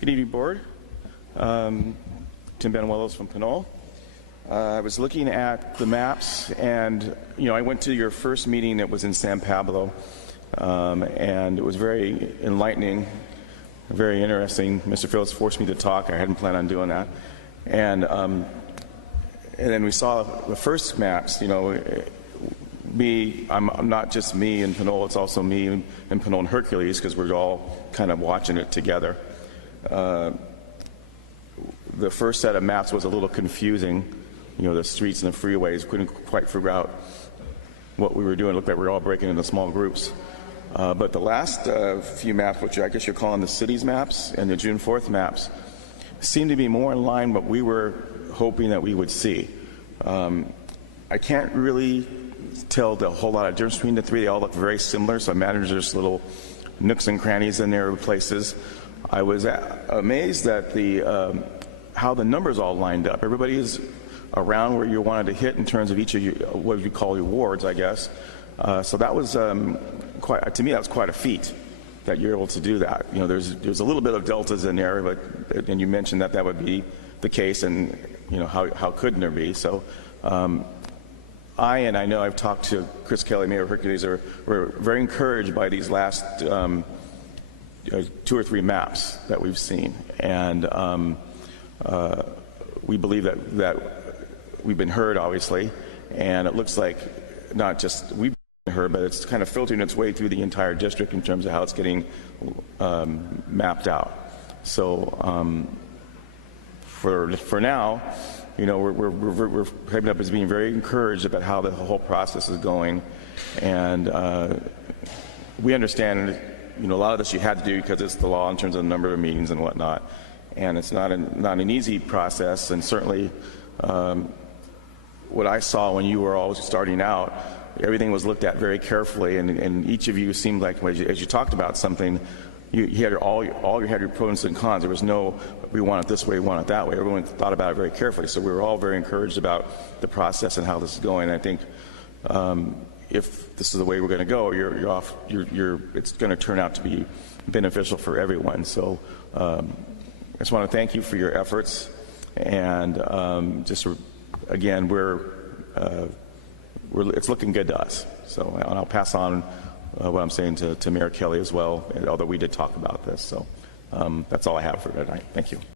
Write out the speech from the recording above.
Good evening, Board. Tim Banuelos from Pinole. I was looking at the maps, and I went to your first meeting that was in San Pablo, and it was very enlightening, very interesting. Mr. Phillips forced me to talk. I hadn't planned on doing that, and then we saw the first maps. I'm not just me in Pinole, it's also me in Pinole and Hercules, because we're all kind of watching it together. The first set of maps was a little confusing. The streets and the freeways, couldn't quite figure out what we were doing. It looked like we were all breaking into small groups. But the last few maps, which I guess you're calling the cities maps and the June 4th maps, seemed to be more in line with what we were hoping that we would see. I can't really tell the whole lot of difference between the three. They all look very similar, so I imagine there's little nooks and crannies in there places. I was amazed at how the numbers all lined up. Everybody is around where you wanted to hit in terms of each of you, what you call your wards, I guess. So that was to me, that was quite a feat that you're able to do that. There's a little bit of deltas in there, and you mentioned that would be the case, and how couldn't there be? So I know I've talked to Chris Kelly, Mayor of Hercules, we're very encouraged by these last 2 or 3 maps that we've seen, and we believe that we've been heard, obviously, and it looks like not just we've been heard, but it's kind of filtering its way through the entire district in terms of how it's getting mapped out. So for now, we're picking up as being very encouraged about how the whole process is going, and we understand a lot of this you had to do because it's the law in terms of the number of meetings and whatnot, and it's not an easy process. And certainly what I saw when you were all starting out, everything was looked at very carefully, and each of you seemed like, as you talked about something, you had your pros and cons. There was no, we want it this way, we want it that way. Everyone thought about it very carefully, so we were all very encouraged about the process and how this is going. And I think if this is the way we're going to go, it's going to turn out to be beneficial for everyone. So I just want to thank you for your efforts, and again, it's looking good to us. So, and I'll pass on what I'm saying to Mayor Kelly as well, although we did talk about this. So that's all I have for tonight. Thank you.